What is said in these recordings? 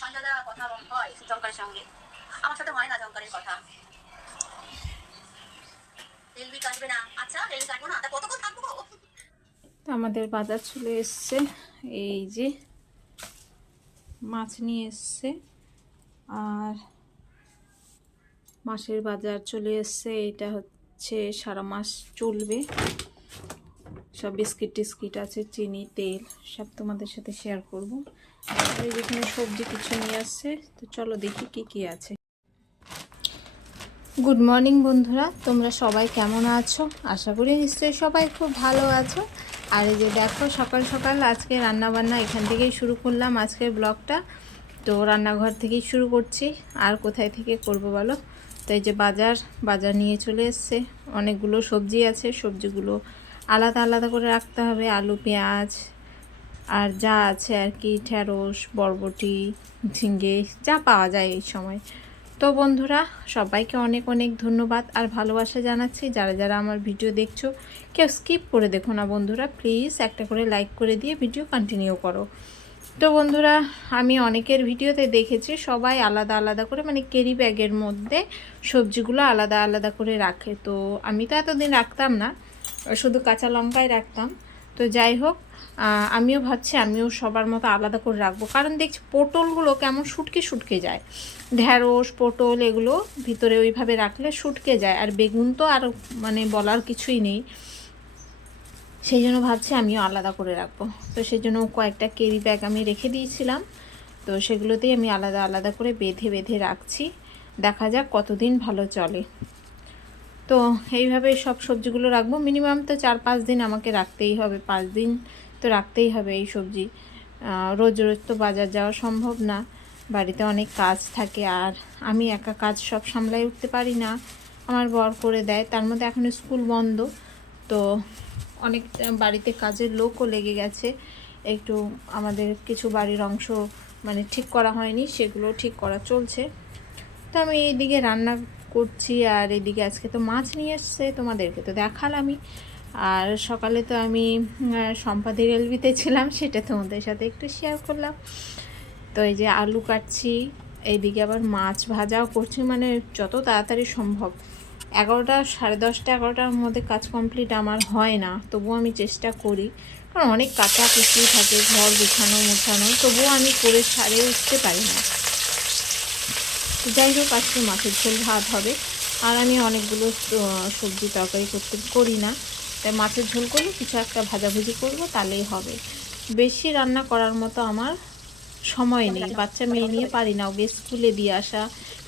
সঞ্জয়দা কথা হয়, জঙ্কারের সঙ্গে। আমার সাথে হয় না জঙ্কারের কথা। রেলবি কাটবে না। আচ্ছা কাটবো না? তা কতক্ষণ থাকব? আমাদের বাজার চলে এসছে। এই যে মাছ নিয়ে এসছে। আর মাছের বাজার চলে এসছে। এটা হচ্ছে সারা মাস চলবে। সব বিস্কিট টিস্কিট আছে, চিনি, তেল, সব তোমাদের সাথে শেয়ার করব। যেখানে সবজি কিছু নিয়ে আসছে। তো চলো দেখি কি কি আছে। গুড মর্নিং বন্ধুরা। তোমরা সবাই কেমন আছো? আশা করি নিশ্চয়ই সবাই খুব ভালো আছো। আর এই যে দেখো, সকাল সকাল আজকে রান্না বান্না এখান থেকেই শুরু করলাম আজকের ব্লগটা। তো রান্নাঘর থেকেই শুরু করছি। আর কোথায় থেকে করব বলো? তো এই যে বাজার বাজার নিয়ে চলে এসছে। অনেকগুলো সবজি আছে। সবজিগুলো আলাদা আলাদা করে রাখতে হবে। আলু, পেঁয়াজ আর যা আছে আর কি ঢ্যাঁড়স বরবটি, ঝিঙ্গে, যা পাওয়া যায় এই সময়। তো বন্ধুরা, সবাইকে অনেক অনেক ধন্যবাদ আর ভালোবাসা জানাচ্ছি। যারা যারা আমার ভিডিও দেখছ, কেউ স্কিপ করে দেখো না বন্ধুরা, প্লিজ একটা করে লাইক করে দিয়ে ভিডিও কন্টিনিউ করো। তো বন্ধুরা, আমি অনেকের ভিডিওতে দেখেছি, সবাই আলাদা আলাদা করে মানে কেরি ব্যাগের মধ্যে সবজিগুলো আলাদা আলাদা করে রাখে। তো আমি তো এতদিন রাখতাম না, শুধু কাঁচা লঙ্কাই রাখতাম। তো যাই হোক আমিও ভাবছি আমিও সবার মতো আলাদা করে রাখব। কারণ দেখছি পটলগুলো কেমন শুটকে শুটকে যায়। ঢ্যাঁড়স পটল এগুলো ভিতরে ওইভাবে রাখলে শুটকে যায়। আর বেগুন তো আর মানে বলার কিছুই নেই। সেই জন্য ভাবছি আমিও আলাদা করে রাখব। তো সেই জন্য কয়েকটা কেরি ব্যাগ আমি রেখে দিয়েছিলাম। তো সেগুলোতেই আমি আলাদা আলাদা করে বেঁধে বেঁধে রাখছি। দেখা যাক কতদিন ভালো চলে। তো এইভাবে সব সবজিগুলো রাখব। মিনিমাম তো চার পাঁচ দিন আমাকে রাখতেই হবে, পাঁচ দিন তো রাখতেই হবে এই সবজি। রোজ রোজ তো বাজার যাওয়া সম্ভব না, বাড়িতে অনেক কাজ থাকে আর আমি একা কাজ সব সামলাই উঠতে পারি না। আমার বর করে দেয়, তার মধ্যে এখন স্কুল বন্ধ, তো অনেক বাড়িতে কাজের লোকও লেগে গেছে। একটু আমাদের কিছু বাড়ির অংশ মানে ঠিক করা হয়নি সেগুলো ঠিক করা চলছে। তো আমি এইদিকে রান্না করছি আর এদিকে আজকে তো মাছ নিয়ে এসছে তোমাদেরকে তো দেখালামই আর সকালে তো আমি সম্পাদি রেলভিতে ছিলাম, সেটা তোমাদের সাথে একটু শেয়ার করলাম। তো এই যে আলু কাটছি এইদিকে আবার মাছ ভাজাও করছি মানে যত তাড়াতাড়ি সম্ভব। এগারোটা, সাড়ে দশটা, এগারোটার মধ্যে কাজ কমপ্লিট আমার হয় না, তবুও আমি চেষ্টা করি। কারণ অনেক কাঁচা কুচি থাকে, ঘর গুছানো, মোছানো, তবুও আমি করে ছাড়িয়ে উঠতে পারি না। যাই হোক, আজকে মাছের ঝোল, ভাত হবে। আর আমি অনেকগুলো সবজি তরকারি করতে করি না। তাই মাছের ঝোল করলে কিছু একটা ভাজাভুজি করব, তাহলেই হবে। বেশি রান্না করার মতো আমার সময় নেই, বাচ্চা মেয়ে নিয়ে পারি না, ওকে স্কুলে দিয়ে আসা,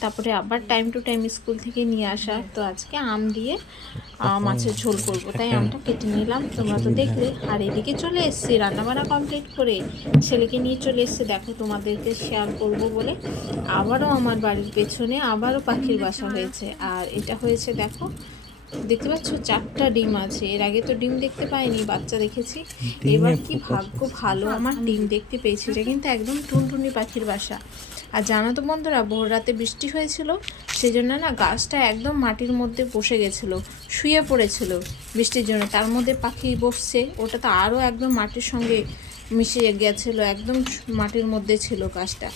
তারপরে আবার টাইম টু টাইম স্কুল থেকে নিয়ে আসা, তো আজকে আম দিয়ে মাছের ঝোল করব, তাই আমটা কেটে নিলাম, তোমরা তো দেখলে। আর এদিকে চলে এসেছি, রান্নাবান্না কমপ্লিট করে ছেলেকে নিয়ে চলে এসেছি, দেখো তোমাদেরকে শেয়ার করব বলে। আবারও আমার বাড়ির পেছনে আবারও পাখির বাসা হয়েছে, আর এটা হয়েছে, দেখো দেখতে পাচ্ছ চারটা ডিম আছে। এর আগে তো ডিম দেখতে পাইনি বাচ্চা দেখেছি। এবার কি ভাগ্য ভালো আমার ডিম দেখতে পেয়েছি। এটা কিন্তু একদম টুনটুনি পাখির বাসা। আর জানো তো বন্ধুরা ভোর রাতে বৃষ্টি হয়েছিল সেই জন্য না গাছটা একদম মাটির মধ্যে বসে গেছিল শুয়ে পড়েছিল বৃষ্টির জন্য। তার মধ্যে পাখি বসছে ওটা তো আরও একদম মাটির সঙ্গে মিশে গেছিল একদম মাটির মধ্যে ছিল গাছটা।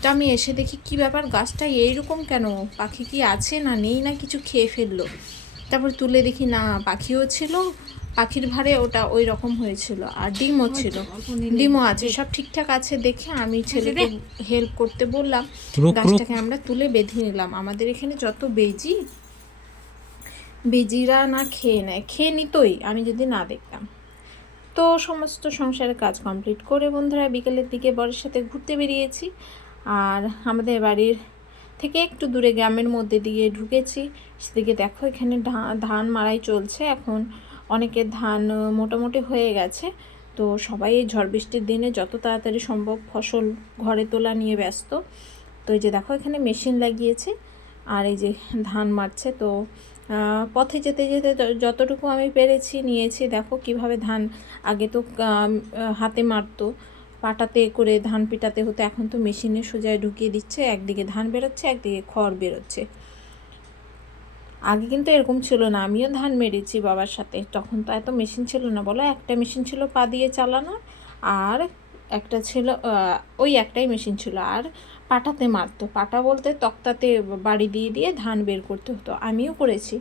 তো আমি এসে দেখি কি ব্যাপার গাছটা এইরকম কেন? পাখি কি আছে না নেই না কিছু খেয়ে ফেলল? তারপর তুলে দেখি না পাখিও ছিল। পাখির ভারে ওটা ওই রকম হয়েছিল। আর ডিমও ছিল। ডিমও আছে। সব ঠিকঠাক আছে দেখে আমি ছেলেকে হেল্প করতে বললাম। গাছটাকে আমরা তুলে বেঁধে নিলাম। আমাদের এখানে যত বেজি বেজিরা না খেয়ে নেয়। খেয়ে নিতই আমি যদি না দেখতাম। তো সমস্ত সংসারের কাজ কমপ্লিট করে বন্ধুরা বিকেলের দিকে বরের সাথে ঘুরতে বেরিয়েছি। আর আমাদের বাড়ির থেকে একটু দূরে গ্রামের মধ্যে দিয়ে ঢুকেছি। সেদিকে দেখো এখানে ধান মারাই চলছে। এখন অনেকের ধান মোটামুটি হয়ে গেছে। তো সবাই এই ঝড় বৃষ্টির দিনে যত তাড়াতাড়ি সম্ভব ফসল ঘরে তোলা নিয়ে ব্যস্ত। তো এই যে দেখো এখানে মেশিন লাগিয়েছে আর এই যে ধান মারছে। তো পথে যেতে যেতে যতটুকু আমি পেরেছি, নিয়েছি। দেখো কীভাবে ধান আগে তো হাতে মারতো। পাটাতে করে ধান পিটাতে হতো, এখন তো মেশিনে সোজায় ঢুকিয়ে দিচ্ছে, একদিকে ধান বেরোচ্ছে, একদিকে খড় বেরোচ্ছে। আগে কিন্তু এরকম ছিল না, আমিও ধান মেরেছি বাবার সাথে, তখন তো এত মেশিন ছিল না, বলো? একটা মেশিন ছিল পা দিয়ে চালানো আর একটা ছিল ওই একটাই মেশিন ছিল, আর পাটাতে মারতো। পাটা বলতে তক্তাতে বাড়ি দিয়ে দিয়ে ধান বের করতে হতো, আমিও করেছি।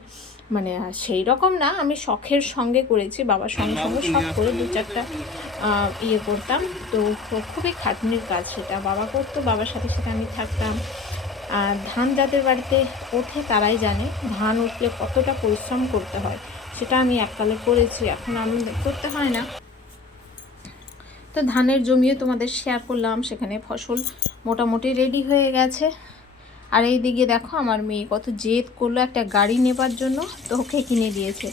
মানে সেই রকম না, আমি শখের সঙ্গে করেছি, বাবার সঙ্গে সঙ্গে শখ করে দু চারটা ইয়ে করতাম। তো খুবই খাটনির কাজ সেটা। বাবা করতো, বাবার সাথে সাথে আমি থাকতাম। আর ধান যাদের বাড়িতে ওঠে তারাই জানে, ধান উঠলে কতটা পরিশ্রম করতে হয়, সেটা আমি এককালে করেছি, এখন আমি করতে হয় না। তো ধানের জমিও তোমাদের শেয়ার করলাম, সেখানে ফসল মোটামুটি রেডি হয়ে গেছে। আর এই দিকে দেখো আমার মেয়ে কত জেদ করল একটা গাড়ি নেবার জন্য তো ওকে কিনে দিয়েছে।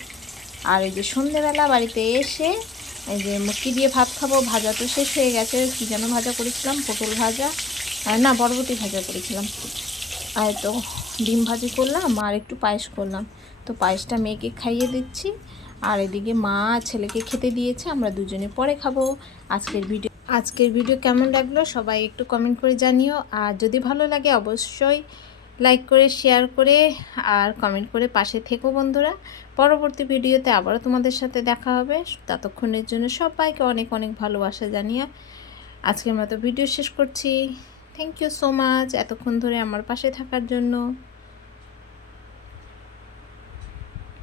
আর এই যে সন্ধেবেলা বাড়িতে এসে এই যে কী দিয়ে ভাত খাব, ভাজা তো শেষ হয়ে গেছে, কী যেন ভাজা করেছিলাম, পটল ভাজা না, বরবটি ভাজা করেছিলাম। আর তো ডিম ভাজি করলাম আর একটু পায়েস করলাম। তো পায়েসটা মেয়েকে খাইয়ে দিচ্ছি। আর এদিকে মা ছেলেকে খেতে দিয়েছে, আমরা দুজনে পরে খাব। আজকের ভিডিও আজকের ভিডিও কেমন লাগল সবাই একটু কমেন্ট করে জানিও। আর যদি ভালো লাগে অবশ্যই লাইক করে শেয়ার করে, আর কমেন্ট করে পাশে থেকো বন্ধুরা। পরবর্তী ভিডিওতে আবারও তোমাদের সাথে দেখা হবে। ততক্ষণের জন্য সবাইকে অনেক অনেক ভালোবাসা জানিয়ে আজকের মতো ভিডিও শেষ করছি। থ্যাংক ইউ সো মাচ এতক্ষণ ধরে আমার পাশে থাকার জন্য।